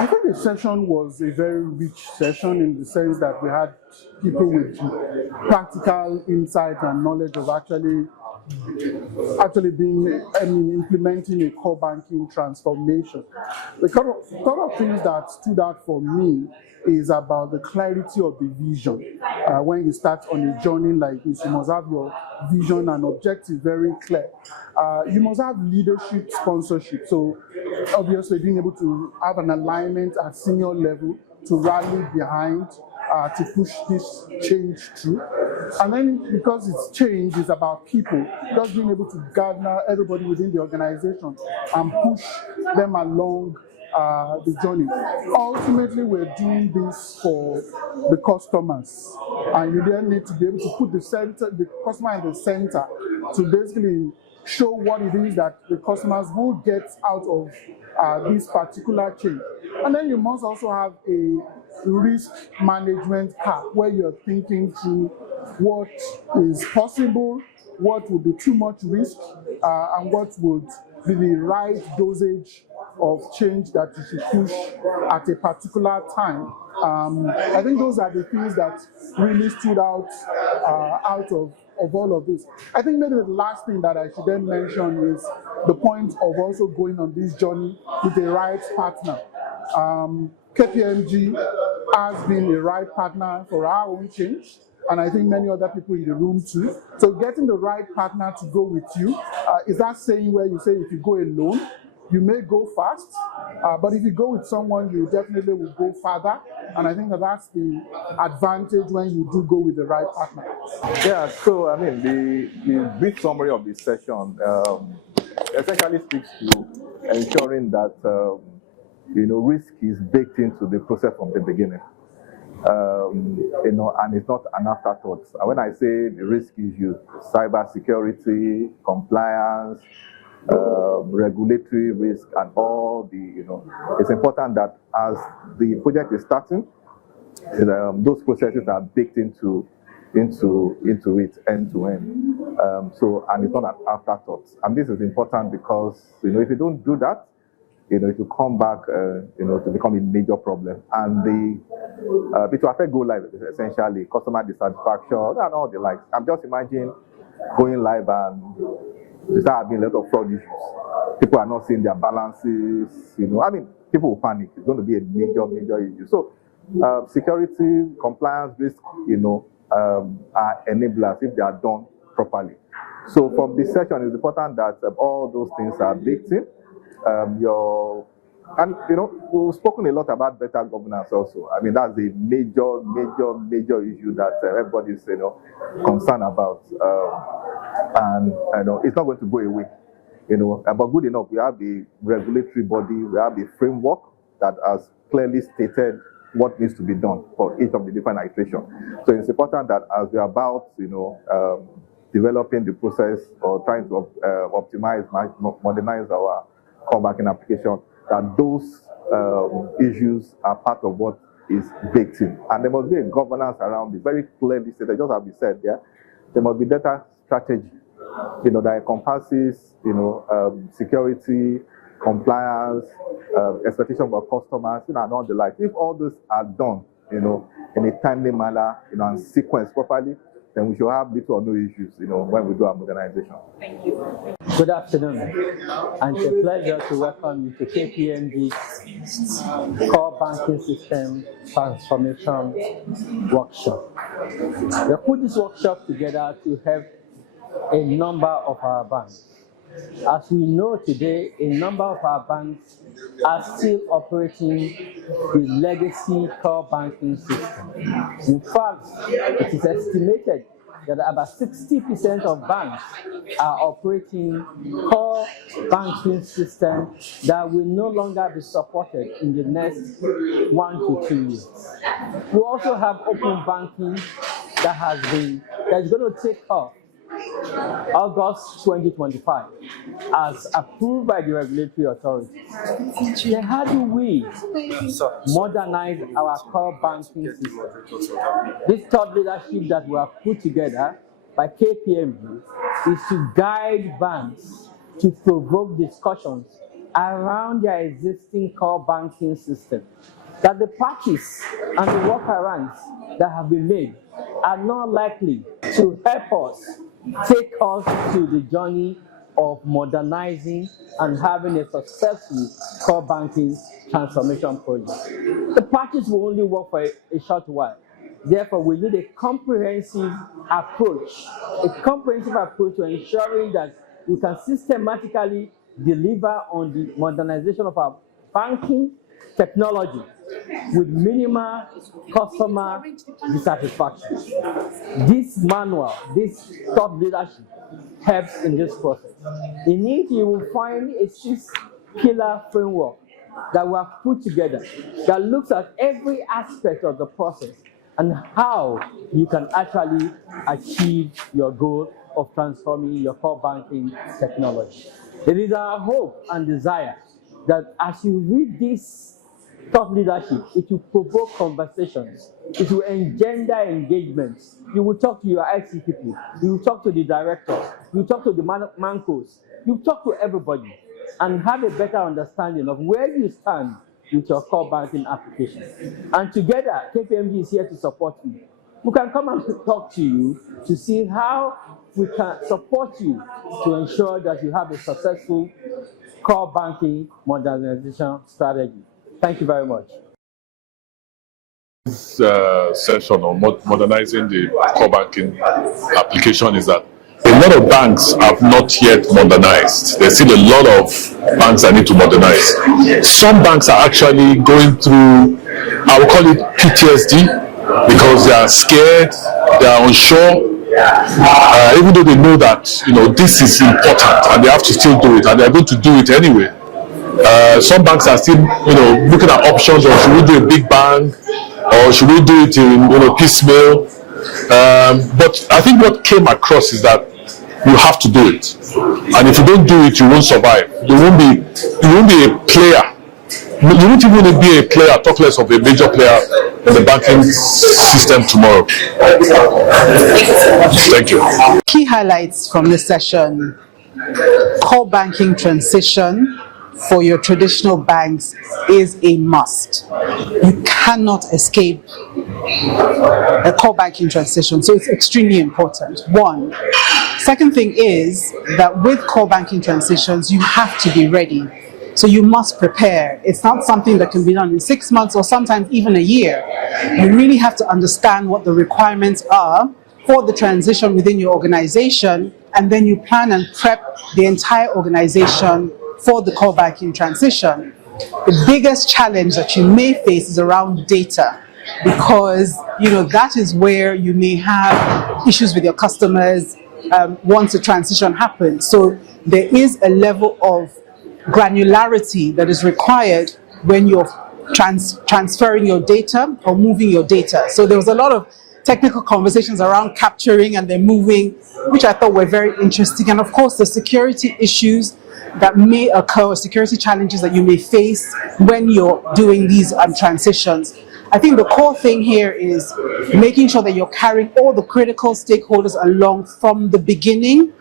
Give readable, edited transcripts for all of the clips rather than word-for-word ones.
I think the session was a very rich session in the sense that we had people with practical insight and knowledge of actually implementing a core banking transformation. The kind of things that stood out for me is about the clarity of the vision. When you start on a journey like this, you must have your vision and objective very clear. You must have leadership sponsorship. So obviously being able to have an alignment at senior level to rally behind to push this change through. And then because it's change, it's about people, just being able to gather everybody within the organization and push them along the journey. Ultimately, we're doing this for the customers, and you then need to be able to put the customer in the center to basically show what it is that the customers will get out of this particular change. And then you must also have a risk management part where you're thinking through what is possible, what would be too much risk, and what would be the right dosage of change that you should push at a particular time. I think those are the things that really stood out of all of this. I think maybe the last thing that I should then mention is the point of also going on this journey with the right partner. KPMG has been a right partner for our own change, and I think many other people in the room too. So getting the right partner to go with you is that saying where you say if you go alone, you may go fast, but if you go with someone, you definitely will go farther. And I think that that's the advantage when you do go with the right partner. Yeah, so I mean, the brief summary of this session essentially speaks to ensuring that risk is baked into the process from the beginning. And it's not an afterthought. When I say the risk issues, cyber security, compliance, regulatory risk, and all it's important that as the project is starting, those processes are baked into it end to end. And it's not an afterthought. And this is important because if you don't do that, it will come back to become a major problem, and it will affect go live essentially, customer dissatisfaction and all the likes. I'm just imagining going live and there start having a lot of fraud issues. People are not seeing their balances. People will panic. It's going to be a major issue. So security, compliance, risk, are enablers if they are done properly. So from this session, it's important that all those things are baked in. We've spoken a lot about better governance also. I mean, that's a major issue that everybody's concerned about, and it's not going to go away. But good enough, we have the regulatory body, we have the framework that has clearly stated what needs to be done for each of the different iterations. So it's important that as we're about developing the process or trying to optimize, modernize our core banking application, that those issues are part of what is baked in. And there must be a governance around it, very clearly stated, just as we said, yeah. There must be data strategy, that encompasses, security, compliance, expectation of our customers, and all the like. If all those are done, in a timely manner, and sequenced properly, then we should have little or no issues, when we do our modernization. Thank you. Good afternoon, and it's a pleasure to welcome you to KPMG's Core Banking System Transformation Workshop. We put this workshop together to help a number of our banks. As we know today, a number of our banks are still operating the legacy core banking system. In fact, it is estimated that about 60% of banks are operating core banking systems that will no longer be supported in the next 1 to 2 years. We also have open banking that's going to take off August 2025 as approved by the regulatory authorities. Then how do we modernize our core banking system? This thought leadership that we have put together by KPMG is to guide banks to provoke discussions around their existing core banking system, that the patches and the workarounds that have been made are not likely to help us take us to the journey of modernizing and having a successful core banking transformation project. The patches will only work for a short while. Therefore, we need a comprehensive approach to ensuring that we can systematically deliver on the modernization of our banking technology with minimal customer dissatisfaction. This manual, this thought leadership helps in this process. In it, you will find a 6-pillar framework that we have put together that looks at every aspect of the process and how you can actually achieve your goal of transforming your core banking technology. It is our hope and desire that as you read this thought leadership, it will provoke conversations, it will engender engagements. You will talk to your IT people, you will talk to the directors, you will talk to the mancos, you will talk to everybody and have a better understanding of where you stand with your core banking application. And together, KPMG is here to support you. We can come and talk to you to see how we can support you to ensure that you have a successful core banking modernization strategy. Thank you very much. This session on modernizing the core banking application is that a lot of banks have not yet modernized. There's still a lot of banks that need to modernize. Some banks are actually going through, I would call it PTSD, because they are scared, they are unsure, even though they know that this is important and they have to still do it, and they are going to do it anyway. Some banks are still looking at options, or should we do a big bang, or should we do it in piecemeal. But I think what came across is that you have to do it, and if you don't do it, you won't survive. You won't be a player. You won't even be a player, talk less of a major player in the banking system tomorrow. Thank you. Key highlights from this session: core banking transition for your traditional banks is a must. You cannot escape a core banking transition, so it's extremely important. One. Second thing is that with core banking transitions, you have to be ready. So you must prepare. It's not something that can be done in 6 months or sometimes even a year. You really have to understand what the requirements are for the transition within your organization, and then you plan and prep the entire organization for the core banking transition. The biggest challenge that you may face is around data, because that is where you may have issues with your customers once the transition happens. So there is a level of granularity that is required when you're transferring your data or moving your data. So there was a lot of technical conversations around capturing and then moving, which I thought were very interesting. And of course, the security issues that may occur, security challenges that you may face when you're doing these transitions. I think the core thing here is making sure that you're carrying all the critical stakeholders along from the beginning,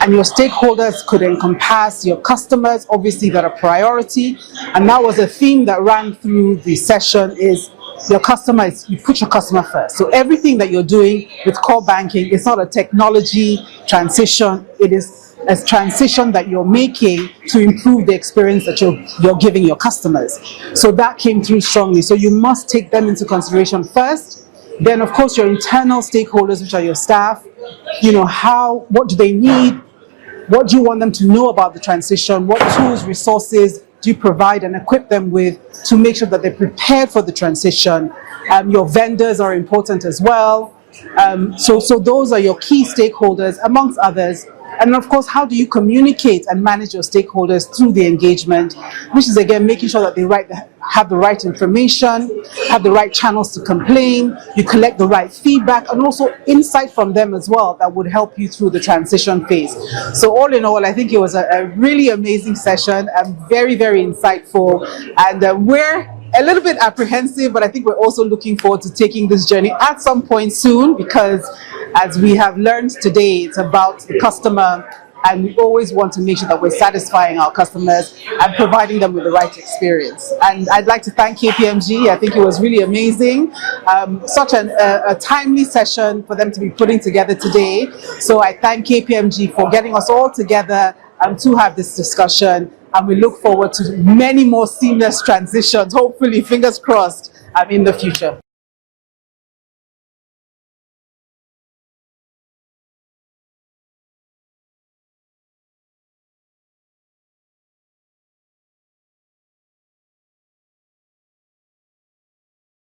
and your stakeholders could encompass your customers, obviously, that are priority. And that was a theme that ran through the session, is your customer is, you put your customer first. So everything that you're doing with core banking is not a technology transition, it is a transition that you're making to improve the experience that you're giving your customers. So that came through strongly. So you must take them into consideration first. Then, of course, your internal stakeholders, which are your staff, what do they need? What do you want them to know about the transition? What tools, resources do you provide and equip them with to make sure that they're prepared for the transition? Your vendors are important as well. So those are your key stakeholders, amongst others. And of course, how do you communicate and manage your stakeholders through the engagement, which is, again, making sure that they have the right information, have the right channels to complain, you collect the right feedback, and also insight from them as well that would help you through the transition phase. So all in all, I think it was a really amazing session and very, very insightful. And we're a little bit apprehensive, but I think we're also looking forward to taking this journey at some point soon, because as we have learned today, it's about the customer and we always want to make sure that we're satisfying our customers and providing them with the right experience. And I'd like to thank KPMG. I think it was really amazing. Such a timely session for them to be putting together today. So I thank KPMG for getting us all together to have this discussion. And we look forward to many more seamless transitions, hopefully, fingers crossed, in the future.